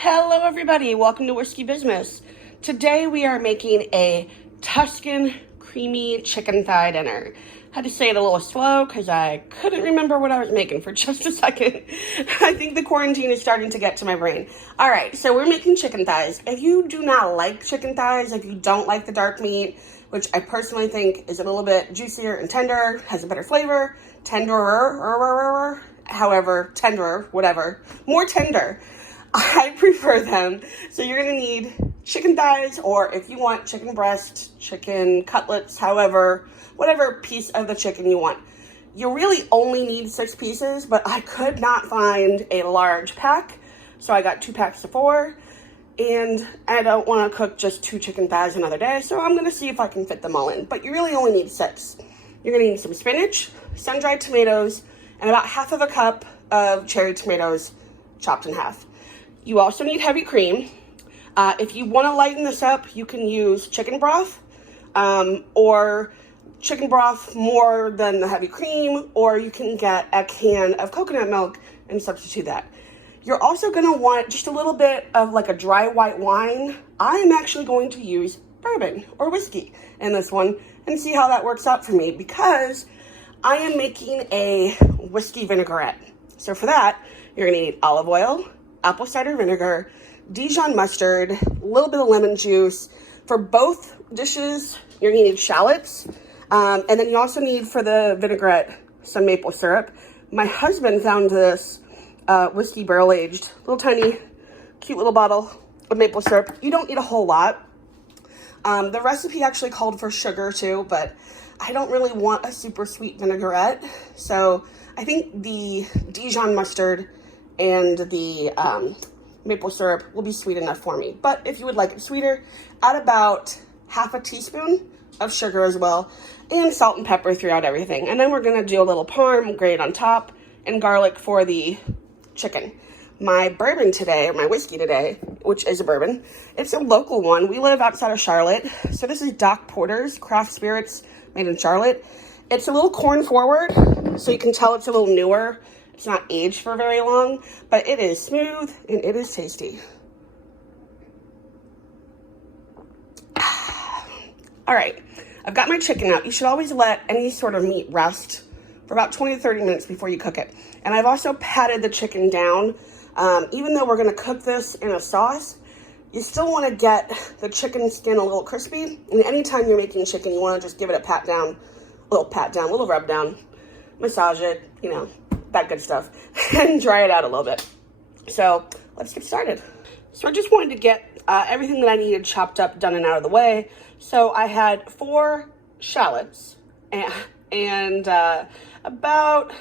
Hello everybody, welcome to Whiskey Business. Today we are making a Tuscan creamy chicken thigh dinner. Had to say it a little slow because I couldn't remember what I was making for just a second. I think the quarantine is starting to get to my brain. All right, so we're making chicken thighs. If you do not like chicken thighs, if you don't like the dark meat, which I personally think is a little bit juicier and tender, has a better flavor, tenderer, however, tenderer, whatever, more tender. I prefer them. So you're gonna need chicken thighs, or if you want chicken breast, chicken cutlets, however, whatever piece of the chicken you want. You really only need 6 pieces, but I could not find a large pack, so I got 2 packs of 4, and I don't want to cook just 2 chicken thighs another day, so I'm gonna see if I can fit them all in, but you really only need 6. You're gonna need some spinach, sun-dried tomatoes, and about half of a cup of cherry tomatoes chopped in half. You also need heavy cream. If you want to lighten this up, you can use chicken broth, or chicken broth more than the heavy cream, or you can get a can of coconut milk and substitute that. You're also going to want just a little bit of like a dry white wine. I am actually going to use bourbon or whiskey in this one and see how that works out for me, because I am making a whiskey vinaigrette. So for that, you're going to need olive oil, apple cider vinegar, Dijon mustard, a little bit of lemon juice. For both dishes, you're gonna need shallots. And then you also need, for the vinaigrette, some maple syrup. My husband found this whiskey barrel aged, little tiny, cute little bottle of maple syrup. You don't need a whole lot. The recipe actually called for sugar too, but I don't really want a super sweet vinaigrette. So I think the Dijon mustard and the maple syrup will be sweet enough for me. But if you would like it sweeter, add about half a teaspoon of sugar as well, and salt and pepper throughout everything. And then we're gonna do a little parm grate on top and garlic for the chicken. My bourbon today, or my whiskey today, which is a bourbon, it's a local one. We live outside of Charlotte. So this is Doc Porter's Craft Spirits, made in Charlotte. It's a little corn forward, so you can tell it's a little newer. It's not aged for very long, but it is smooth and it is tasty. All right, I've got my chicken out. You should always let any sort of meat rest for about 20 to 30 minutes before you cook it. And I've also patted the chicken down. Even though we're gonna cook this in a sauce, you still wanna get the chicken skin a little crispy. And anytime you're making chicken, you wanna just give it a pat down, a little rub down, massage it, you know, that good stuff, and dry it out a little bit. So let's get started. So I just wanted to get everything that I needed chopped up, done and out of the way. So I had 4 shallots and about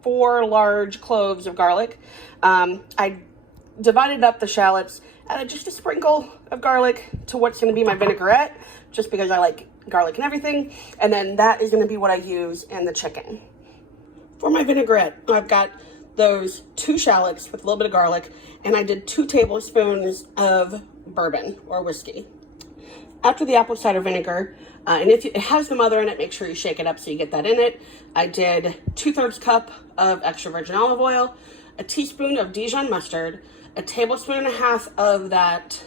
4 large cloves of garlic. I divided up the shallots, added just a sprinkle of garlic to what's going to be my vinaigrette, just because I like garlic and everything. And then that is going to be what I use in the chicken. For my vinaigrette, I've got those 2 shallots with a little bit of garlic, and I did 2 tablespoons of bourbon or whiskey. After the apple cider vinegar, and if it has the mother in it, make sure you shake it up so you get that in it. I did 2/3 cup of extra virgin olive oil, a teaspoon of Dijon mustard, a tablespoon and a half of that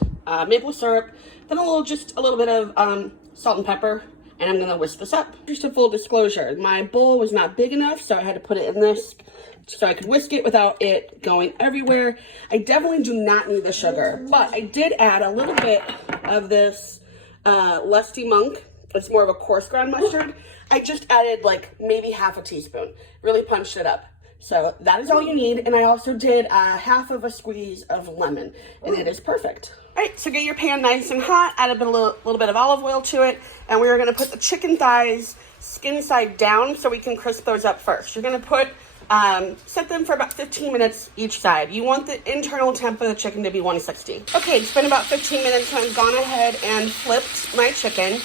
maple syrup, then a little bit of salt and pepper. And I'm gonna whisk this up. Just a full disclosure, my bowl was not big enough, so I had to put it in this so I could whisk it without it going everywhere. I definitely do not need the sugar, but I did add a little bit of this Lusty Monk. It's more of a coarse ground mustard. I just added like maybe half a teaspoon, really punched it up. So that is all you need. And I also did half of a squeeze of lemon, and it is perfect. All right, so get your pan nice and hot, add a little bit of olive oil to it, and we're gonna put the chicken thighs skin side down so we can crisp those up first. You're gonna put, set them for about 15 minutes each side. You want the internal temp of the chicken to be 160. Okay, it's been about 15 minutes, and I've gone ahead and flipped my chicken.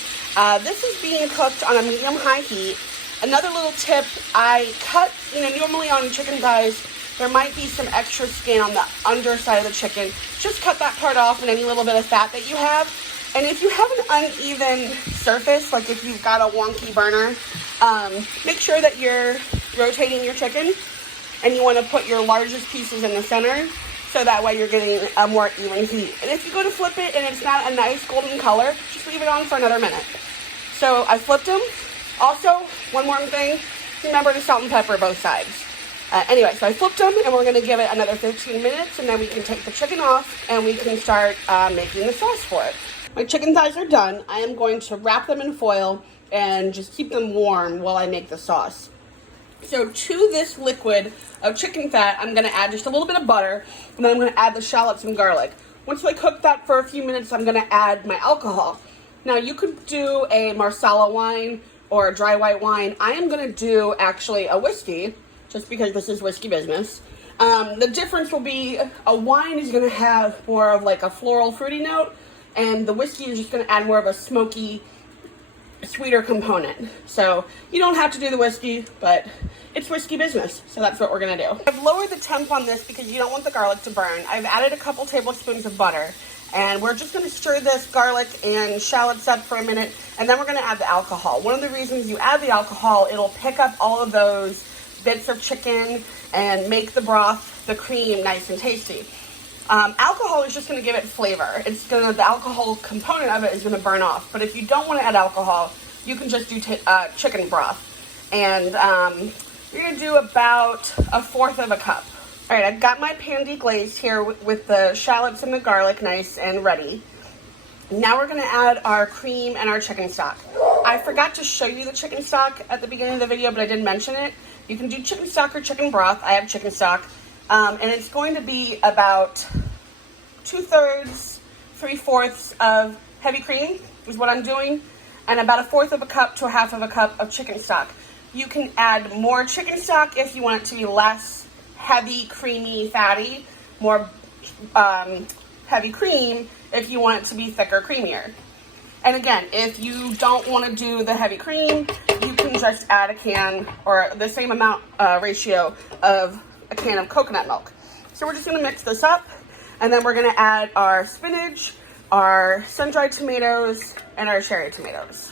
This is being cooked on a medium-high heat. Another little tip, I cut, normally on chicken thighs, there might be some extra skin on the underside of the chicken. Just cut that part off and any little bit of fat that you have. And if you have an uneven surface, like if you've got a wonky burner, make sure that you're rotating your chicken and you want to put your largest pieces in the center so that way you're getting a more even heat. And if you go to flip it and it's not a nice golden color, just leave it on for another minute. So I flipped them. Also, one more thing, remember to salt and pepper both sides. Anyway, so I flipped them, and we're going to give it another 15 minutes, and then we can take the chicken off, and we can start making the sauce for it. My chicken thighs are done. I am going to wrap them in foil and just keep them warm while I make the sauce. So to this liquid of chicken fat, I'm going to add just a little bit of butter, and then I'm going to add the shallots and garlic. Once I cook that for a few minutes, I'm going to add my alcohol. Now, you could do a Marsala wine or a dry white wine. I am going to do actually a whiskey, just because this is whiskey business. The difference will be a wine is going to have more of like a floral fruity note, and the whiskey is just going to add more of a smoky, sweeter component. So you don't have to do the whiskey, but it's whiskey business, so that's what we're going to do. I've lowered the temp on this because you don't want the garlic to burn. I've added a couple tablespoons of butter, and we're just going to stir this garlic and shallots up for a minute, and then we're going to add the alcohol. One of the reasons you add the alcohol, it'll pick up all of those bits of chicken and make the broth, the cream, nice and tasty. Alcohol is just going to give it flavor. The alcohol component of it is going to burn off. But if you don't want to add alcohol, you can just do chicken broth. And you're going to do about 1/4 of a cup. All right, I've got my pan deglazed here with the shallots and the garlic nice and ready. Now we're going to add our cream and our chicken stock. I forgot to show you the chicken stock at the beginning of the video, but I did mention it. You can do chicken stock or chicken broth. I have chicken stock. And it's going to be about 2/3, 3/4 of heavy cream is what I'm doing, and about 1/4 of a cup to 1/2 of a cup of chicken stock. You can add more chicken stock if you want it to be less heavy, creamy, fatty, more heavy cream if you want it to be thicker, creamier. And again, if you don't want to do the heavy cream, you can just add a can or the same amount ratio of a can of coconut milk. So we're just going to mix this up, and then we're going to add our spinach, our sun-dried tomatoes, and our cherry tomatoes.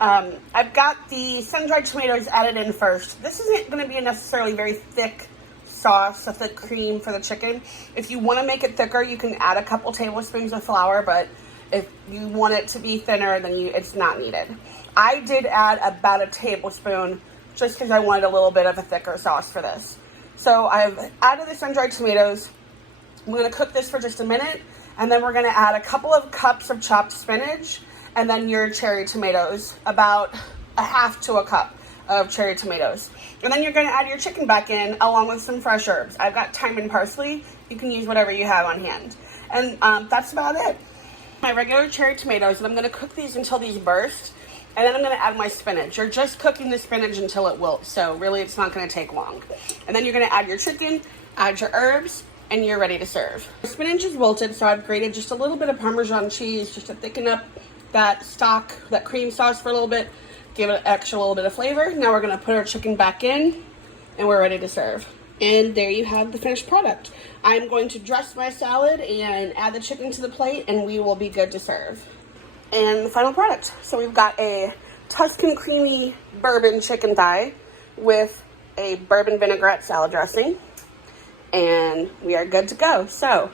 I've got the sun-dried tomatoes added in first. This isn't going to be a necessarily very thick sauce, a thick cream for the chicken. If you want to make it thicker, you can add a couple tablespoons of flour, but if you want it to be thinner, then it's not needed. I did add about a tablespoon just because I wanted a little bit of a thicker sauce for this. So I've added the sun-dried tomatoes. I'm going to cook this for just a minute, and then we're going to add a couple of cups of chopped spinach, and then your cherry tomatoes, about 1/2 to a cup of cherry tomatoes. And then you're going to add your chicken back in along with some fresh herbs. I've got thyme and parsley. You can use whatever you have on hand. And that's about it. My regular cherry tomatoes, and I'm going to cook these until these burst. And then I'm going to add my spinach. You're just cooking the spinach until it wilts, so really it's not going to take long. And then you're going to add your chicken, add your herbs, and you're ready to serve. The spinach is wilted, so I've grated just a little bit of Parmesan cheese just to thicken up that stock, that cream sauce for a little bit, give it an extra little bit of flavor. Now we're going to put our chicken back in, and we're ready to serve. And there you have the finished product. I'm going to dress my salad and add the chicken to the plate, and we will be good to serve. And the final product. So we've got a Tuscan creamy bourbon chicken thigh with a bourbon vinaigrette salad dressing. And we are good to go. So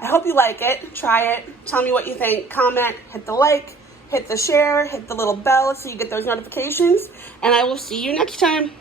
I hope you like it. Try it. Tell me what you think. Comment, hit the like, hit the share, hit the little bell so you get those notifications. And I will see you next time.